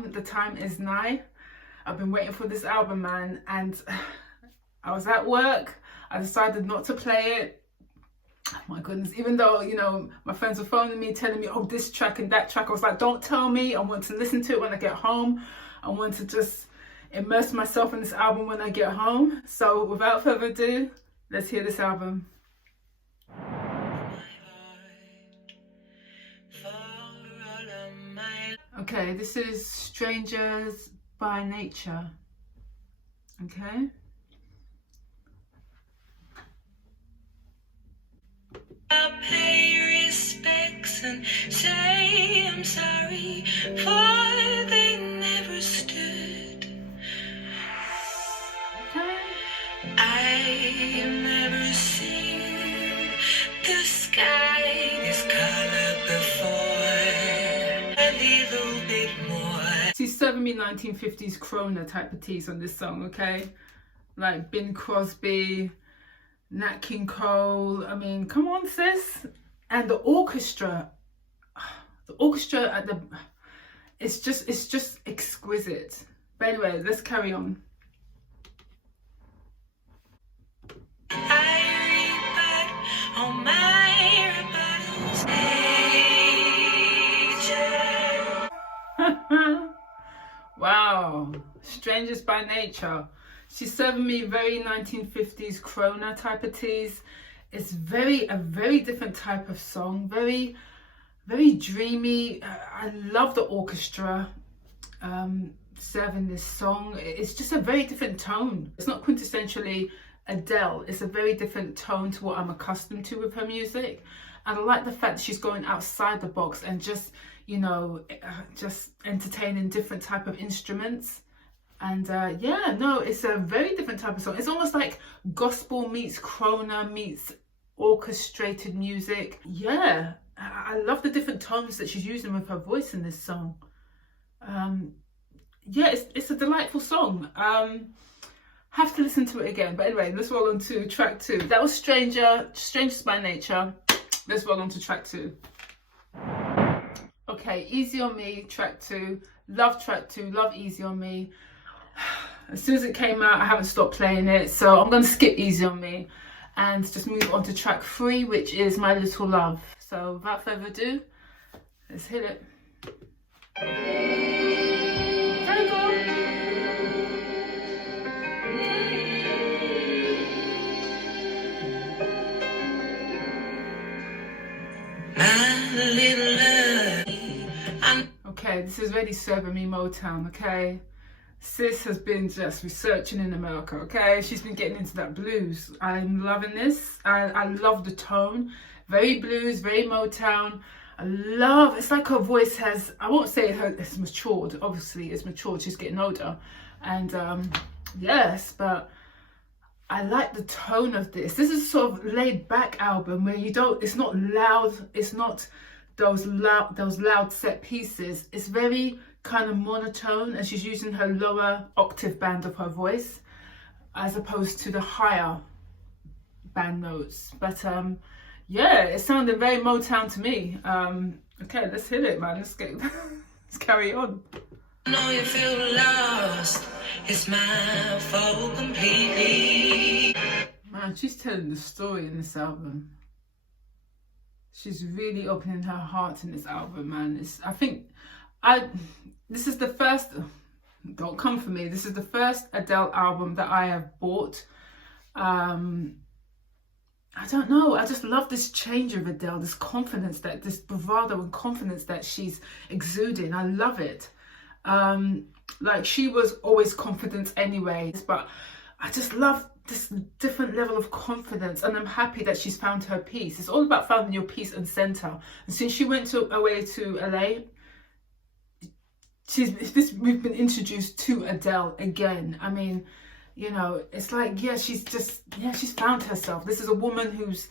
come, the time is nigh. I've been waiting for this album, man, and I was at work. I decided not to play it. Oh my goodness, even though, you know, my friends were phoning me, telling me, oh, this track and that track. I was like, don't tell me. I want to listen to it when I get home. I want to just immerse myself in this album when I get home. So without further ado, let's hear this album. Okay, this is Strangers by Nature. Okay. I'll pay respects and say I'm sorry, for they never stood. I've never seen the sky this color before. A little bit more. She's serving me 1950s Krona type of teas on this song, okay? Like Bing Crosby, Nat King Cole. I mean, come on, sis. And the orchestra at the, it's just exquisite. But anyway, let's carry on. Wow, Strangers by Nature. She's serving me very 1950s Krona type of teas. It's a very different type of song, very dreamy. I love the orchestra serving this song. It's just a very different tone. It's not quintessentially Adele. It's a very different tone to what I'm accustomed to with her music. And I like the fact that she's going outside the box and just, you know, just entertaining different type of instruments. And yeah, no, it's a very different type of song. It's almost like gospel meets Krona meets orchestrated music. Yeah, I love the different tones that she's using with her voice in this song. Yeah, it's a delightful song. Have to listen to it again. But anyway, let's roll on to track 2. That was Strangers by Nature. Let's roll on to track 2. Okay, Easy on Me, track 2. Love track 2, love Easy on Me. As soon as it came out, I haven't stopped playing it. So I'm going to skip Easy on Me and just move on to track 3, which is My Little Love. So without further ado, let's hit it. Okay, this is really serving me Motown, okay? Sis has been just researching in America, okay? She's been getting into that blues. I'm loving this. I love the tone. Very blues, very Motown. It's like her voice has, I won't say it's matured. Obviously, it's matured. She's getting older. And yes, but I like the tone of this. This is sort of laid back album where it's not loud. It's not those loud set pieces. It's very kind of monotone, and she's using her lower octave band of her voice as opposed to the higher band notes. But yeah, it sounded very Motown to me. Okay, let's hit it, man. Let's carry on. I know you feel lost. It's my fault completely. Man, she's telling the story in this album. She's really opening her heart in this album, man. This is the first, don't come for me, this is the first Adele album that I have bought. I don't know, I just love this change of Adele, this bravado and confidence that she's exuding. I love it. Like, she was always confident anyway, but I just love this different level of confidence, and I'm happy that she's found her peace. It's all about finding your peace and center. And since she went away to LA, we've been introduced to Adele again. I mean, you know, it's like, yeah, she's found herself. This is a woman who's,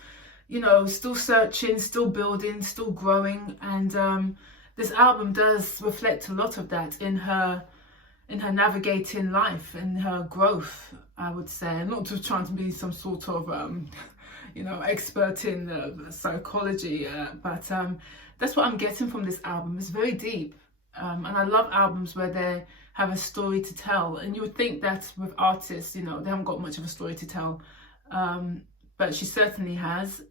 you know, still searching, still building, still growing. And this album does reflect a lot of that in her navigating life, in her growth, I would say. I'm not just trying to be some sort of, you know, expert in psychology, but that's what I'm getting from this album. It's very deep. And I love albums where they have a story to tell. And you would think that with artists, you know, they haven't got much of a story to tell. But she certainly has.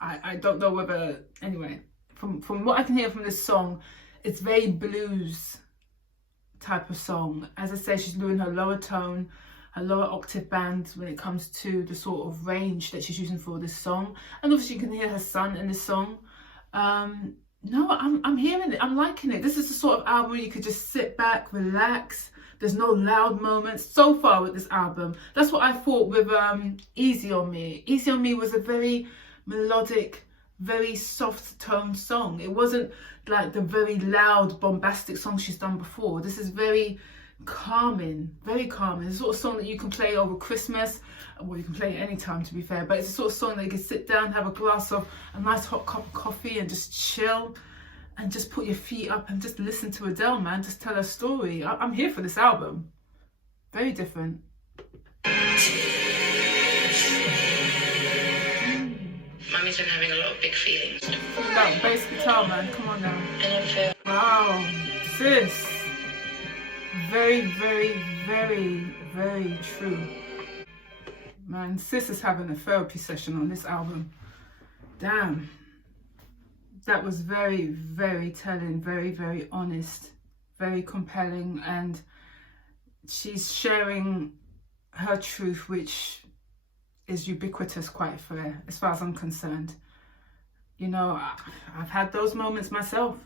I don't know whether, anyway, from what I can hear from this song, it's very blues type of song. As I say, she's doing her lower tone, her lower octave band when it comes to the sort of range that she's using for this song. And obviously you can hear her son in this song. No, I'm hearing it. I'm liking it. This is the sort of album where you could just sit back, relax. There's no loud moments so far with this album. That's what I thought with Easy on Me. Easy on Me was a very melodic, very soft toned song. It wasn't like the very loud, bombastic song she's done before. This is very calming, very calming. It's the sort of song that you can play over Christmas. Well, you can play it any time, to be fair, but it's the sort of song that you can sit down, have a glass of a nice hot cup of coffee and just chill and just put your feet up and just listen to Adele, man. Just tell her story. I'm here for this album. Very different. Mummy's been having a lot of big feelings. That bass guitar, man. Come on now. And I feel... Wow, sis. Very, very, very, very true. Man, sis is having a therapy session on this album. Damn. That was very, very telling, very, very honest, very compelling, and she's sharing her truth, which is ubiquitous, quite fair, as far as I'm concerned. You know, I've had those moments myself,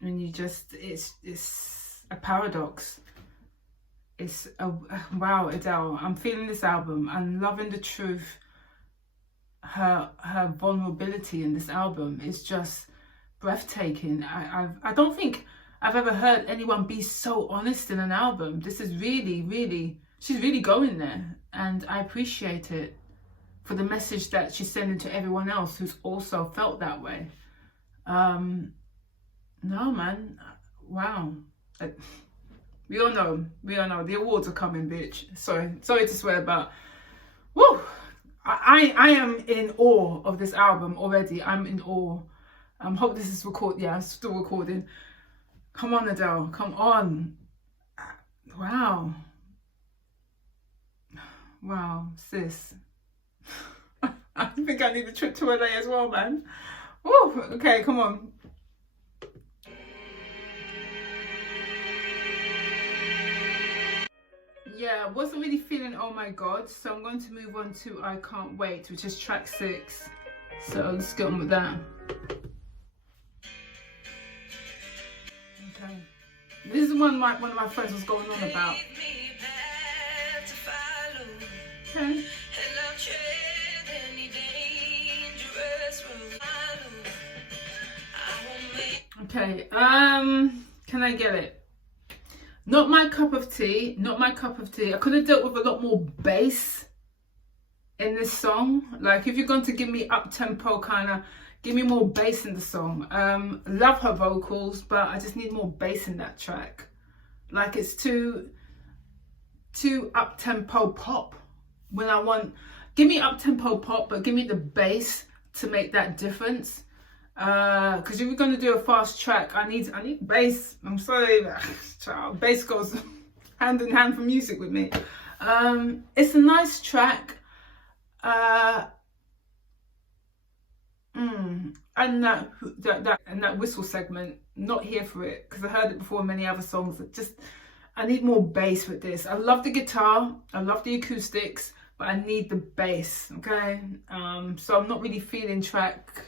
and you just, it's a paradox. It's a, wow, Adele, I'm feeling this album. I'm loving the truth. Her vulnerability in this album is just breathtaking. I don't think I've ever heard anyone be so honest in an album. This is really, really, she's really going there, and I appreciate it for the message that she's sending to everyone else who's also felt that way. No, man, wow. We all know the awards are coming, bitch. Sorry to swear, but woo, I am in awe of this album already. I'm in awe. Hope this is yeah, I'm still recording. Come on, Adele, come on. Wow, sis. I think I need a trip to LA as well, man. Woo, okay, come on. Yeah, wasn't really feeling oh my god, so I'm going to move on to I Can't Wait, which is track 6. So let's get on with that. Okay, this is one of my friends was going on about. Okay. Okay, can I get it? Not my cup of tea, not my cup of tea. I could have dealt with a lot more bass in this song. Like, if you're going to give me up-tempo kind of, give me more bass in the song. Love her vocals, but I just need more bass in that track. Like, it's too up-tempo pop. When I want, give me up-tempo pop, but give me the bass to make that difference. Because if we're going to do a fast track, I need bass. I'm sorry, child. Bass goes hand in hand for music with me. It's a nice track. And that whistle segment, not here for it, because I heard it before in many other songs. I need more bass with this. I love the guitar, I love the acoustics, but I need the bass. Okay, so I'm not really feeling track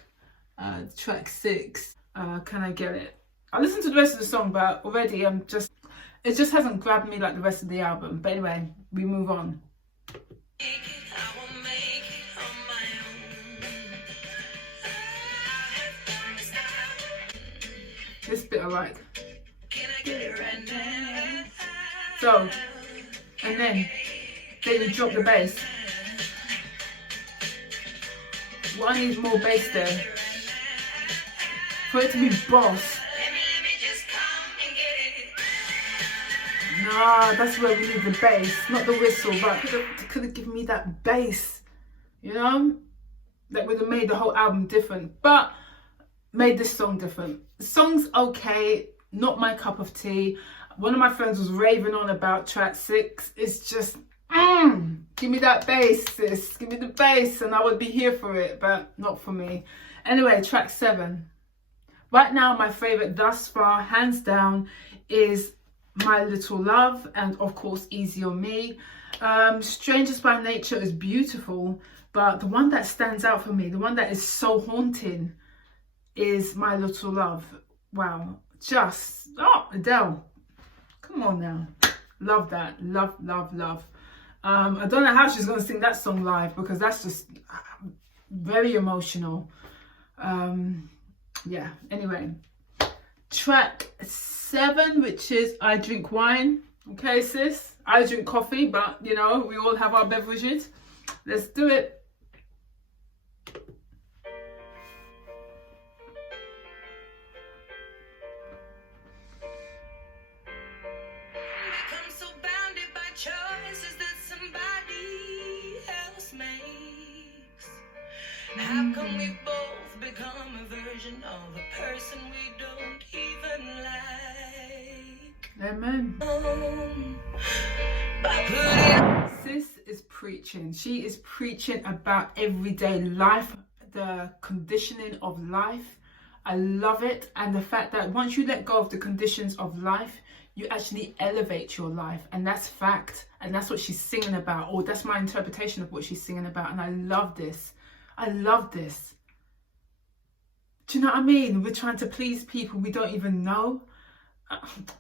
6. Can I get it? I listened to the rest of the song, but already it just hasn't grabbed me like the rest of the album. But anyway, we move on. This bit I like. So, and then you drop the bass. Well, I need more bass there. For it to be boss. Nah, that's where we need the bass, not the whistle, but could have given me that bass, you know? That would have made the whole album different, but made this song different. The song's okay. not my cup of tea. One of my friends was raving on about track 6. It's just, give me that bass, sis. Give me the bass, and I would be here for it, but not for me. Anyway, track 7. Right now, my favorite thus far, hands down, is My Little Love, and of course, Easy on Me. Strangers by Nature is beautiful, but the one that stands out for me, the one that is so haunting, is My Little Love. Wow, just, Adele, come on now. Love that, love, love, love. I don't know how she's going to sing that song live, because that's just very emotional. Yeah, anyway. Track 7, which is I Drink Wine. Okay, sis? I drink coffee, but, you know, we all have our beverages. Let's do it. Become so bounded by choices that somebody else makes. How come we both become a version of a person we don't even like? Amen. By putting Sis is preaching. She is preaching about everyday life, the conditioning of life. I love it. And the fact that once you let go of the conditions of life, you actually elevate your life. And that's fact. And that's what she's singing about. Or that's my interpretation of what she's singing about. And I love this. I love this. Do you know what I mean? We're trying to please people we don't even know.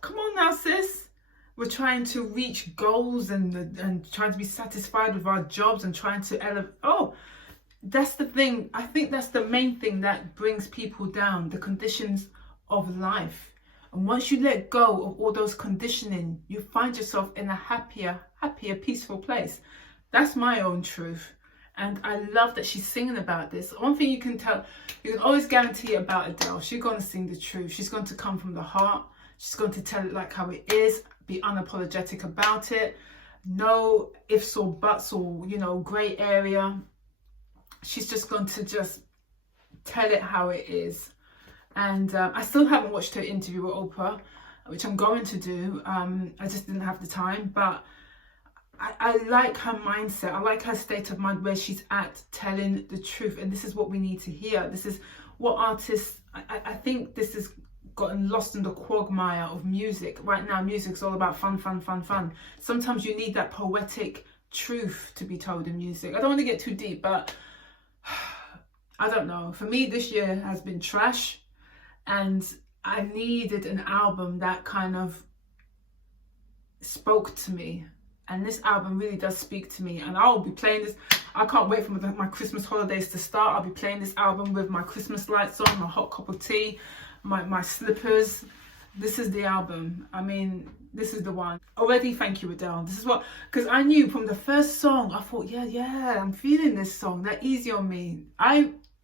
Come on now, sis. We're trying to reach goals and trying to be satisfied with our jobs and trying to elevate. Oh, that's the thing. I think that's the main thing that brings people down, the conditions of life. And once you let go of all those conditioning, you find yourself in a happier, peaceful place. That's my own truth. And I love that she's singing about this. One thing you can tell, you can always guarantee about Adele, she's going to sing the truth. She's going to come from the heart. She's going to tell it like how it is, be unapologetic about it. No ifs or buts or, you know, grey area. She's just going to just tell it how it is. And I still haven't watched her interview with Oprah, which I'm going to do. I just didn't have the time, but I like her mindset. I like her state of mind where she's at, telling the truth. And this is what we need to hear. This is what artists, I think this has gotten lost in the quagmire of music. Right now, music's all about fun, fun, fun, fun. Sometimes you need that poetic truth to be told in music. I don't want to get too deep, but I don't know. For me, this year has been trash. And I needed an album that kind of spoke to me. And this album really does speak to me. And I'll be playing this. I can't wait for my Christmas holidays to start. I'll be playing this album with my Christmas lights on, my hot cup of tea, my slippers. This is the album. I mean, this is the one. Already, thank you, Adele. This is what, because I knew from the first song, I thought, yeah, I'm feeling this song. That Easy on Me.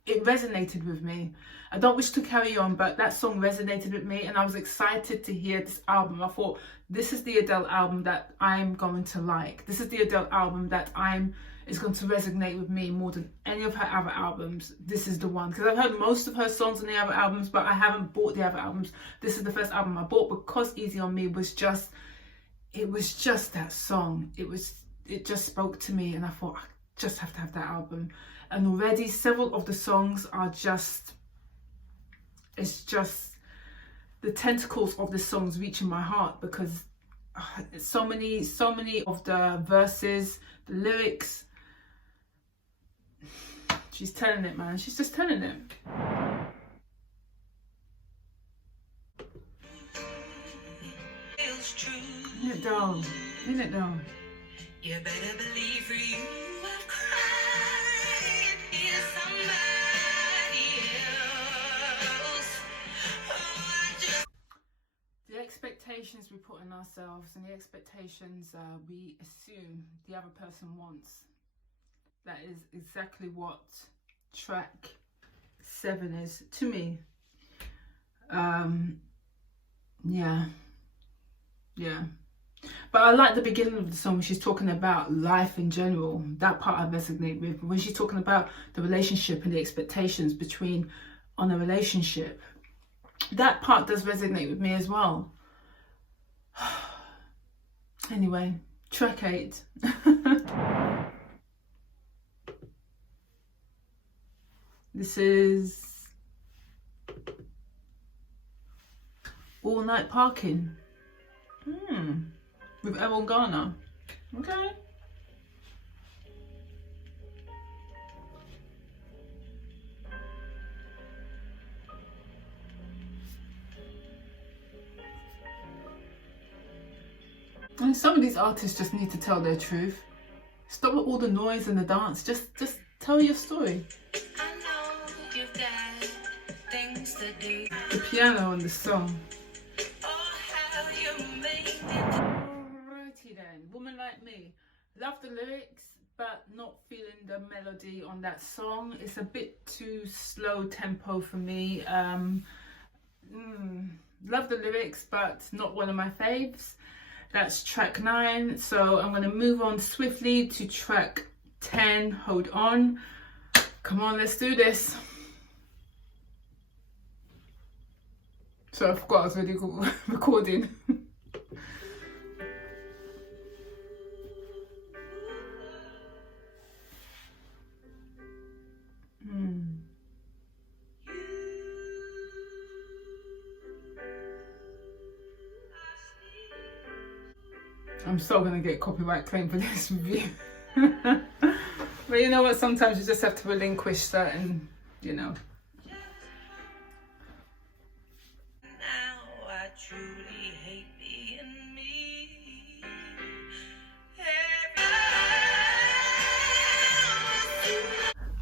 It resonated with me. I don't wish to carry on, but that song resonated with me, and I was excited to hear this album. I thought, this is the Adele album that I'm going to like. This is the Adele album that is going to resonate with me more than any of her other albums. This is the one, because I've heard most of her songs on the other albums, but I haven't bought the other albums. This is the first album I bought because Easy on Me was just, it was just that song. It just spoke to me, and I thought, I just have to have that album. And already several of the songs are just, it's just the tentacles of the songs reaching my heart, because so many of the verses, the lyrics, she's telling it, man. She's just telling it. Isn't it though? Isn't it though? You better believe for you I've cried. Here's somebody else. Oh, I just... The expectations we put on ourselves and the expectations we assume the other person wants. That is exactly what track 7 is to me. Yeah. But I like the beginning of the song when she's talking about life in general. That part I resonate with. When she's talking about the relationship and the expectations on a relationship. that part does resonate with me as well. Anyway, track 8. This is All Night Parking. With Errol Garner. Okay. And some of these artists just need to tell their truth. Stop with all the noise and the dance. Just tell your story. I know you've got things to do. The piano on the song. Oh, how you make it. Alrighty then, Woman Like Me. Love the lyrics, but not feeling the melody on that song. It's a bit too slow tempo for me. Love the lyrics, but not one of my faves. That's track 9. So I'm going to move on swiftly to track 10. Hold on. Come on, let's do this. So I forgot I was really recording. I'm so gonna get copyright claim for this review. But you know what, sometimes you just have to relinquish certain, you know. Now I truly hate being me.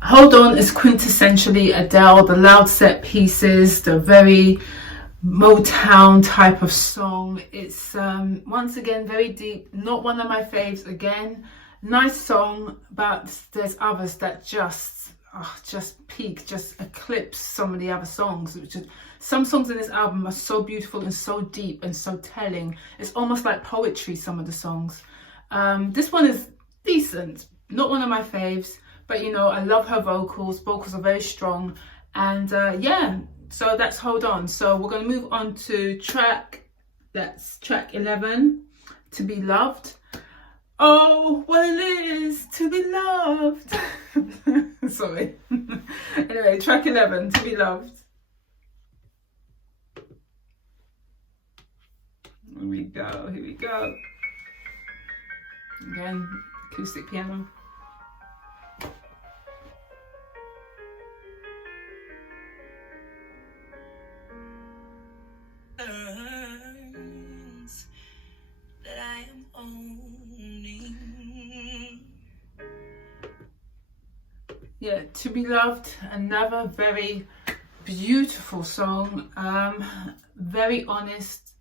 Hold On is quintessentially Adele, the loud set pieces, the very Motown type of song. It's once again very deep, not one of my faves again. Nice song, but there's others that just peak, just eclipse some of the other songs. Some songs in this album are so beautiful and so deep and so telling. It's almost like poetry, some of the songs. This one is decent, not one of my faves, but you know, I love her vocals. Vocals are very strong, and yeah. So that's Hold On. So we're going to move on to track 11, To Be Loved. Oh, what it is to be loved. Sorry. Anyway, track 11, To Be Loved. Here we go, here we go. Again, acoustic piano. That I am owning. Yeah, To Be Loved, another very beautiful song. Very honest,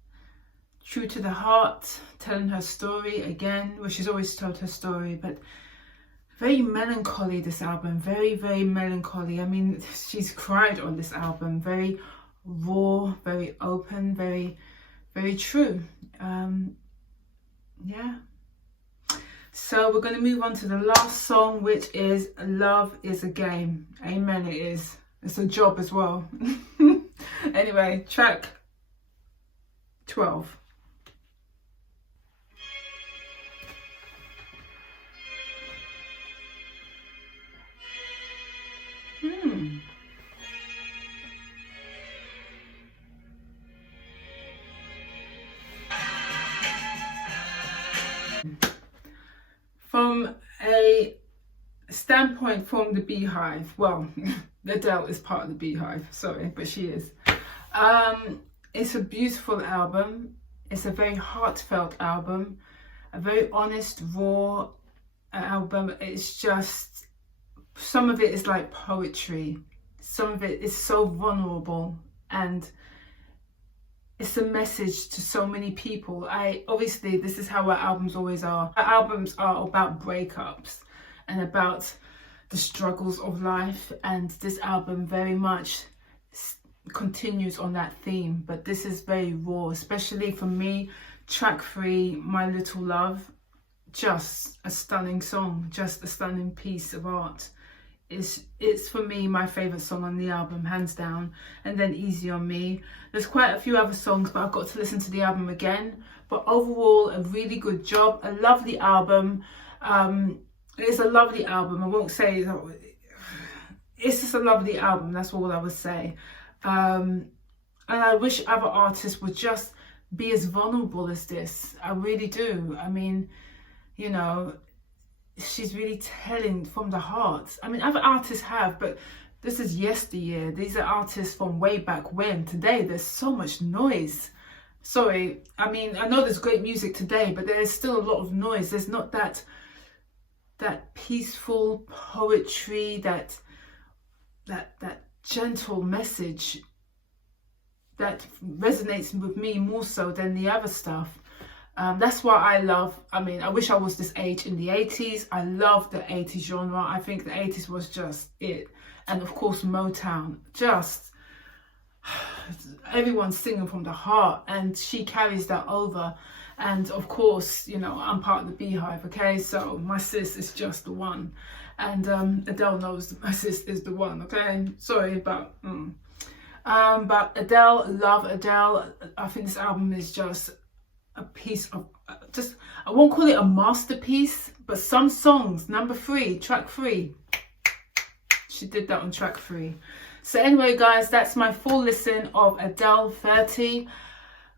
true to the heart, telling her story again. Well, she's always told her story, but very melancholy, this album. Very, very melancholy. I mean, she's cried on this album. Very raw, very open, very, very true. Yeah. So we're going to move on to the last song, which is Love Is a Game. Amen, it is. It's a job as well. Anyway, track 12. From a standpoint from the Beehive, well, Adele is part of the Beehive, sorry, but she is. It's a beautiful album. It's a very heartfelt album, a very honest, raw album. It's just, some of it is like poetry. Some of it is so vulnerable, and it's a message to so many people. Obviously, this is how our albums always are. Our albums are about breakups and about the struggles of life, and this album very much continues on that theme, but this is very raw, especially for me. Track 3, My Little Love, just a stunning song, just a stunning piece of art. it's for me my favourite song on the album, hands down. And then Easy on Me. There's quite a few other songs, but I've got to listen to the album again. But overall, a really good job. A lovely album. It's a lovely album. I won't say it's just a lovely album. That's all I would say. And I wish other artists would just be as vulnerable as this. I really do. I mean, you know, she's really telling from the heart. I mean, other artists have, but this is yesteryear. These are artists from way back when. Today, there's so much noise. Sorry, I mean, I know there's great music today, but there is still a lot of noise. There's not that peaceful poetry, that gentle message that resonates with me more so than the other stuff. That's what I love. I mean, I wish I was this age in the 80s. I love the 80s genre. I think the 80s was just it. And of course, Motown. Just everyone's singing from the heart, and she carries that over. And of course, you know, I'm part of the Beehive, okay? So my sis is just the one. And Adele knows that my sis is the one, okay? Sorry, but Adele, love Adele. I think this album is just a piece of, just, I won't call it a masterpiece, but some songs, number 3, track 3, she did that on track 3. So anyway, guys, that's my full listen of Adele 30.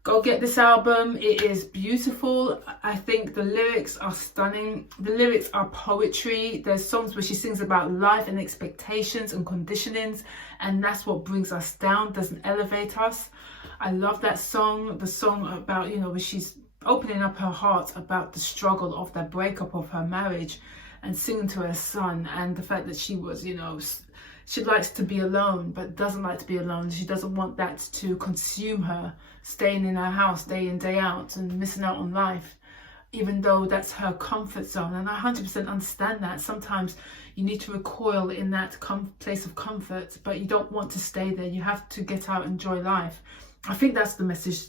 Go get this album. It is beautiful. I think the lyrics are stunning. The lyrics are poetry. There's songs where she sings about life and expectations and conditionings, and that's what brings us down, doesn't elevate us. I love that song. The song about, you know, where she's opening up her heart about the struggle of the breakup of her marriage and singing to her son, and the fact that she was, you know, she likes to be alone, but doesn't like to be alone. She doesn't want that to consume her, staying in her house day in, day out and missing out on life, even though that's her comfort zone. And I 100% understand that. Sometimes you need to recoil in that place of comfort, but you don't want to stay there. You have to get out and enjoy life. I think that's the message.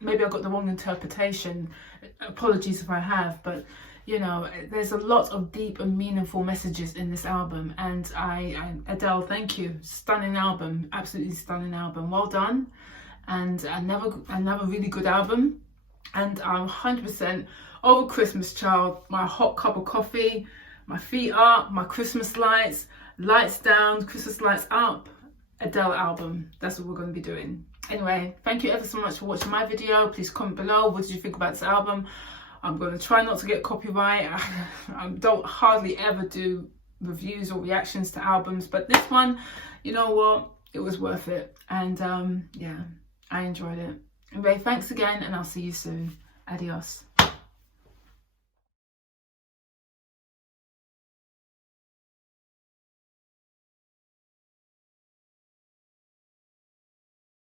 Maybe I got the wrong interpretation. Apologies if I have, but you know, there's a lot of deep and meaningful messages in this album. And Adele, thank you. Stunning album, absolutely stunning album. Well done. And another really good album. And I'm 100% over Christmas, child. My hot cup of coffee, my feet up, my Christmas lights, lights down, Christmas lights up. Adele album. That's what we're going to be doing. Anyway, thank you ever so much for watching my video. Please comment below. What did you think about this album? I'm going to try not to get copyright. I don't hardly ever do reviews or reactions to albums, but this one, you know what? It was worth it. And yeah, I enjoyed it. Anyway, thanks again, and I'll see you soon. Adios.